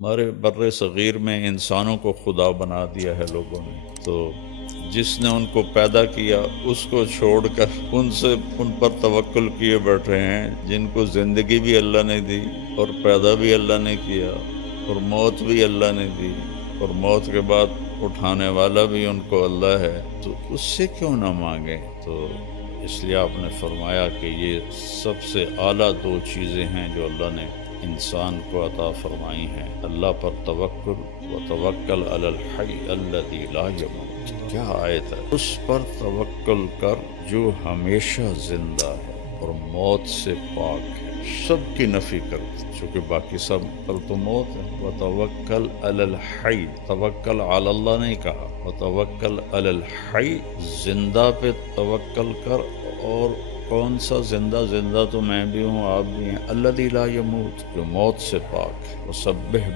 ہمارے بر صغیر میں انسانوں کو خدا بنا دیا ہے لوگوں نے، تو جس نے ان کو پیدا کیا اس کو چھوڑ کر ان پر توکل کیے بیٹھے ہیں، جن کو زندگی بھی اللہ نے دی اور پیدا بھی اللہ نے کیا اور موت بھی اللہ نے دی اور موت کے بعد اٹھانے والا بھی ان کو اللہ ہے، تو اس سے کیوں نہ مانگیں؟ تو اس لیے آپ نے فرمایا کہ یہ سب سے اعلیٰ دو چیزیں ہیں جو اللہ نے انسان کو عطا فرمائی ہیں، اللہ پر توکل و توکل علی الحی الذی لا یموت۔ کیا آیت ہے! اس پر توکل کر جو ہمیشہ زندہ ہے اور موت سے پاک ہے، سب کی نفی کرتے چونکہ باقی سب پر تو موت ہے۔ وتوکل علی الحی، توکل علی اللہ نہیں کہا، وتوکل علی الحی، زندہ پہ توکل کر۔ اور کون سا زندہ؟ زندہ تو میں بھی ہوں، آپ بھی ہیں، الذی لا یموت، جو موت سے پاک ہے۔ وسبح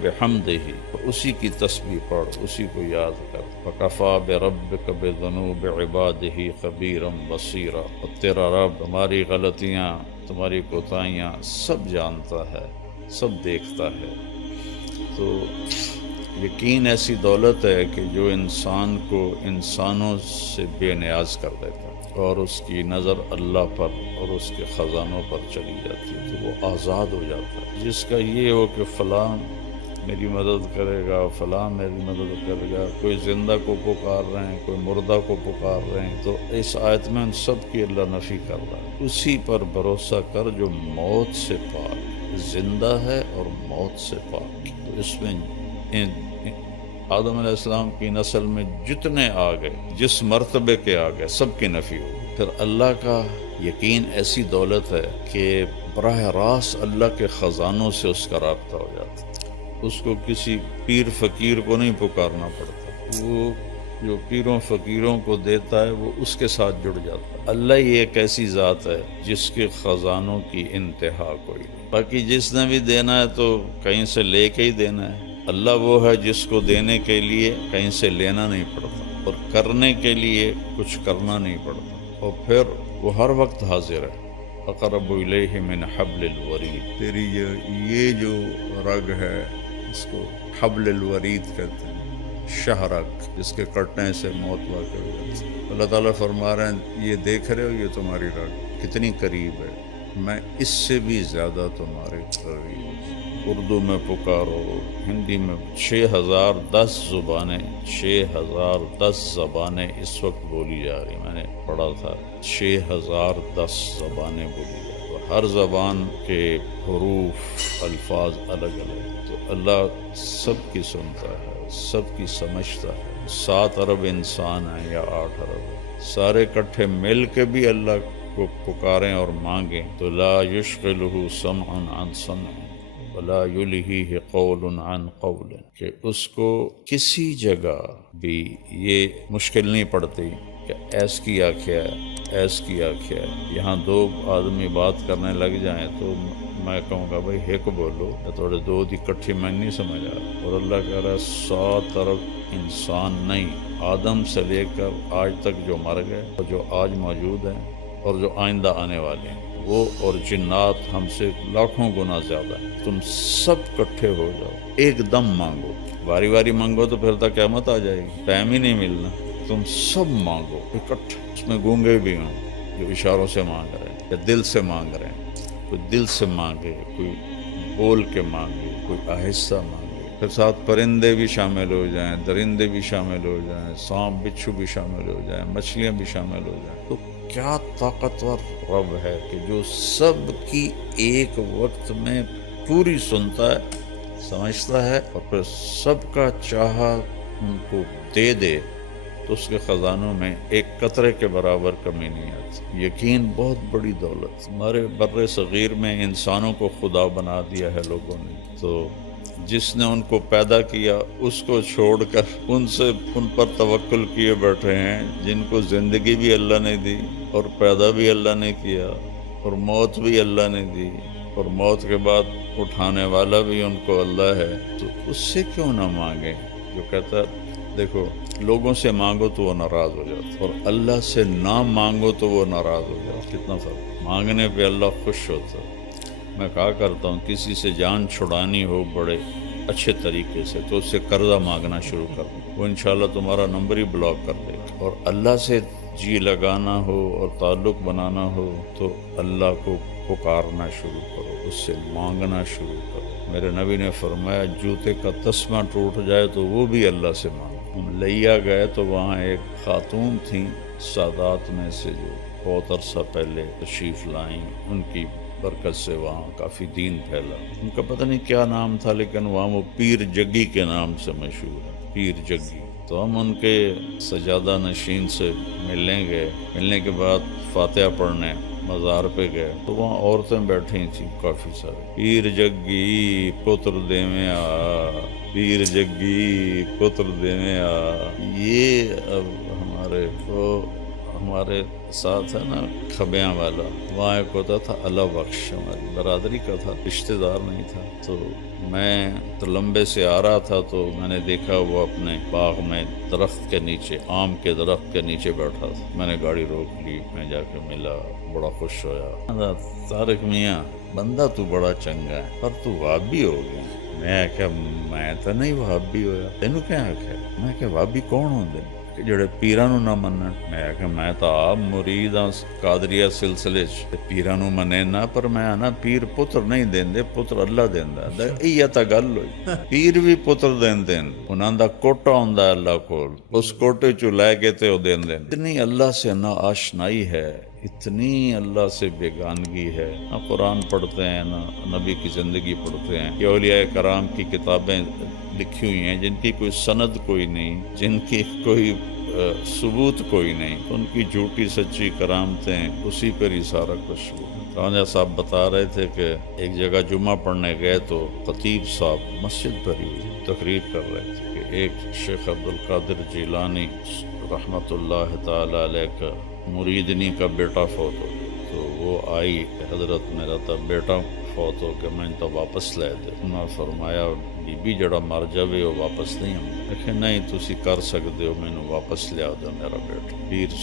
بحمدہ، اسی کی تسبیح پڑھ، اسی کو یاد کر۔ فکفیٰ بربک بذنوب عبادہ خبیرا بصیرا، اور تیرا رب تمہاری غلطیاں، تمہاری کوتاہیاں سب جانتا ہے، سب دیکھتا ہے۔ تو یقین ایسی دولت ہے کہ جو انسان کو انسانوں سے بے نیاز کر دیتا ہے اور اس کی نظر اللہ پر اور اس کے خزانوں پر چلی جاتی ہے، تو وہ آزاد ہو جاتا ہے۔ جس کا یہ ہو کہ فلاں میری مدد کرے گا، فلاں میری مدد کرے گا، کوئی زندہ کو پکار رہے ہیں، کوئی مردہ کو پکار رہے ہیں، تو اس آیت میں ان سب کی اللہ نفی کر رہا ہے۔ اسی پر بھروسہ کر جو موت سے پاک، زندہ ہے اور موت سے پاک۔ تو اس میں آدم علیہ السلام کی نسل میں جتنے آ گئے، جس مرتبے کے آ گئے، سب کی نفی ہو گئی۔ پھر اللہ کا یقین ایسی دولت ہے کہ براہ راست اللہ کے خزانوں سے اس کا رابطہ ہو جاتا ہے۔ اس کو کسی پیر فقیر کو نہیں پکارنا پڑتا، وہ جو پیروں فقیروں کو دیتا ہے وہ اس کے ساتھ جڑ جاتا ہے۔ اللہ ہی ایک ایسی ذات ہے جس کے خزانوں کی انتہا کوئی نہیں۔ باقی جس نے بھی دینا ہے تو کہیں سے لے کے ہی دینا ہے۔ اللہ وہ ہے جس کو دینے کے لیے کہیں سے لینا نہیں پڑتا اور کرنے کے لیے کچھ کرنا نہیں پڑتا، اور پھر وہ ہر وقت حاضر ہے۔ اقرب الیہ من حبل الورید، تیری یہ جو رگ ہے اس کو حبل الورید کہتے ہیں، شہرگ، جس کے کٹنے سے موت واقع ہو جاتی ہے۔ اللہ تعالیٰ فرما رہے ہیں یہ دیکھ رہے ہو، یہ تمہاری رگ کتنی قریب ہے، میں اس سے بھی زیادہ تمہارے قریب ہوں۔ اردو میں پکارو، ہندی میں 6010 زبانیں، 6010 زبانیں اس وقت بولی جا رہی، میں نے پڑھا تھا 6010 زبانیں بولی جا رہی، اور ہر زبان کے حروف، الفاظ الگ الگ، تو اللہ سب کی سنتا ہے، سب کی سمجھتا ہے۔ 7 ارب انسان ہیں یا 8 ارب، سارے کٹھے مل کے بھی اللہ کو پکاریں اور مانگیں تو لا یشغلہ سمع عن سمع ولا یلہیہ قول عن قول، کہ اس کو کسی جگہ بھی یہ مشکل نہیں پڑتی کہ ایس کی آنکھیں ہے، ایس کی آنکھیں ہے۔ یہاں 2 آدمی بات کرنے لگ جائیں تو میں کہوں گا بھائی ایک بولو، یا تھوڑے 2 دی کٹھی میں نہیں سمجھ آ رہا، اور اللہ کہہ رہا ہے 100 طرف انسان نہیں، آدم سے لے کر آج تک جو مر گئے اور جو آج موجود ہیں اور جو آئندہ آنے والے ہیں، وہ اور جنات ہم سے لاکھوں گنا زیادہ ہیں، تم سب کٹھے ہو جاؤ، ایک دم مانگو، باری باری مانگو تو پھر تک قیامت آ جائے گی، ٹائم ہی نہیں ملنا، تم سب مانگو اکٹھے۔ اس میں گونگے بھی ہوں جو اشاروں سے مانگ رہے ہیں یا دل سے مانگ رہے ہیں، کوئی دل سے مانگے، کوئی بول کے مانگے، کوئی آہستہ مانگے، پھر ساتھ پرندے بھی شامل ہو جائیں، درندے بھی شامل ہو جائیں، سانپ بچھو بھی شامل ہو جائیں، مچھلیاں بھی شامل ہو جائیں، تو کیا طاقتور رب ہے کہ جو سب کی ایک وقت میں پوری سنتا ہے، سمجھتا ہے، اور پھر سب کا چاہا ان کو دے دے، تو اس کے خزانوں میں ایک قطرے کے برابر کمی نہیں آتی۔ یقین بہت بڑی دولت۔ ہمارے بر صغیر میں انسانوں کو خدا بنا دیا ہے لوگوں نے، تو جس نے ان کو پیدا کیا اس کو چھوڑ کر ان پر توکل کیے بیٹھے ہیں، جن کو زندگی بھی اللہ نے دی اور پیدا بھی اللہ نے کیا اور موت بھی اللہ نے دی اور موت کے بعد اٹھانے والا بھی ان کو اللہ ہے، تو اس سے کیوں نہ مانگیں؟ جو کہتا ہے دیکھو لوگوں سے مانگو تو وہ ناراض ہو جاتا، اور اللہ سے نہ مانگو تو وہ ناراض ہو جاتا، کتنا فرق۔ مانگنے پہ اللہ خوش ہوتا ہے، میں کہا کرتا ہوں کسی سے جان چھڑانی ہو بڑے اچھے طریقے سے تو اس سے قرضہ مانگنا شروع کر دو، وہ انشاءاللہ تمہارا نمبر ہی بلاک کر دے گا۔ اور اللہ سے جی لگانا ہو اور تعلق بنانا ہو تو اللہ کو پکارنا شروع کرو، اس سے مانگنا شروع کرو۔ میرے نبی نے فرمایا جوتے کا تسمہ ٹوٹ جائے تو وہ بھی اللہ سے مانگو۔ ہم لیا گئے تو وہاں ایک خاتون تھیں سادات میں سے جو بہت عرصہ پہلے تشریف لائیں، ان کی برکت سے وہاں کافی دین پھیلا۔ ان کا پتہ نہیں کیا نام تھا لیکن وہاں وہ پیر جگی کے نام سے مشہور ہے، پیر جگی۔ تو ہم ان کے سجادہ نشین سے ملنے گئے، ملنے کے بعد فاتحہ پڑھنے مزار پہ گئے تو وہاں عورتیں بیٹھی تھیں کافی سارے۔ پیر جگی پتر دیویں آ، پیر جگی پتر دیویں آ۔ یہ اب ہمارے ساتھ ہے نا کھبیاں والا، وہاں ایک ہوتا تھا اللہ بخش، ہماری برادری کا تھا، رشتہ دار نہیں تھا۔ تو میں تو لمبے سے آ رہا تھا تو میں نے دیکھا وہ اپنے باغ میں درخت کے نیچے، آم کے درخت کے نیچے بیٹھا تھا۔ میں نے گاڑی روک لی، میں جا کے ملا، بڑا خوش ہویا۔ طارق میاں بندہ تو بڑا چنگا ہے پر تو وہابی ہو گیا۔ میں کہ میں تو نہیں وہابی ہویا، تینوں کیا حق ہے؟ میں کہ وہابی کون ہوندے کہ جڑے پیراں نو نہ منن؟ میں تو آپ مرید ہاں قادریہ سلسلے چ، پیراں نو منے نہ، پر میں نا پیر پتر نہیں دیندے، پتر اللہ دیندا۔ یہ تا گل ہوئی، پیر بھی پتر دیندے، انہاں دا کوٹا ہوندا ہے اللہ کول، اس کوٹے چوں لے کے تے او دیندے۔ اتنی اللہ سے نا آشنائی ہے، اتنی اللہ سے بیگانگی ہے، نہ قرآن پڑھتے ہیں نہ نبی کی زندگی پڑھتے ہیں۔ یہ اولیاء کرام کی کتابیں لکھی ہوئی ہیں جن کی کوئی سند کوئی نہیں، جن کی کوئی ثبوت کوئی نہیں، ان کی جھوٹی سچی کرامتیں، اسی پر ہی سارا کچھ ہوا۔ خواجہ صاحب بتا رہے تھے کہ ایک جگہ جمعہ پڑھنے گئے تو خطیب صاحب مسجد بھری ہوئی تقریر کر رہے تھے کہ ایک شیخ عبدالقادر جیلانی رحمۃ اللہ تعالی علیہ کا مریدنی کا بیٹا فوت ہو گیا۔ تو وہ آئی کہ حضرت میرا تو بیٹا فوت ہو گیا، میں تو واپس لے دے۔ انہوں نے فرمایا بی بی جڑا مر جاوے وہ واپس نہیں ہوں۔ لیکن نہیں تسی کر سکتے ہو، میں نے واپس لیا دو میرا بیٹا۔ پیر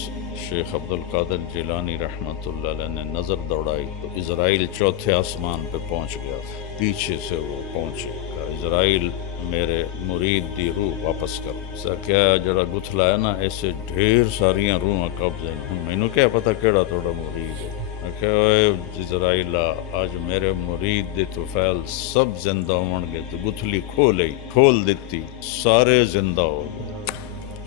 شیخ عبدالقادر جیلانی رحمۃ اللہ علیہ نے نظر دوڑائی تو اسرائیل چوتھے آسمان پہ پہنچ گیا، پیچھے سے وہ پہنچے گا، اسرائیل میرے مرید دی روح واپس کر۔ کیا جڑا گتھلا ہے نا ایسے ڈھیر ساریاں روحاں قبض ہیں، مینوں کیا پتہ کیڑا تھوڑا مرید ہے۔ میں کہ اوے اسرائیل آج میرے مرید دے توفیل سب زندہ ہون گے، تو گتھلی کھول دیتی، سارے زندہ ہو گئے۔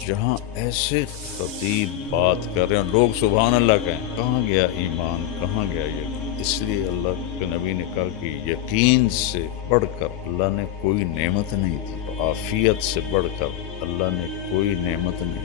جہاں ایسے خطیب بات کر رہے ہیں لوگ سبحان اللہ کہیں، کہاں گیا ایمان، کہاں گیا یقین؟ اس لیے اللہ کے نبی نے کہا کہ یقین سے بڑھ کر اللہ نے کوئی نعمت نہیں دی، عافیت سے بڑھ کر اللہ نے کوئی نعمت نہیں دی۔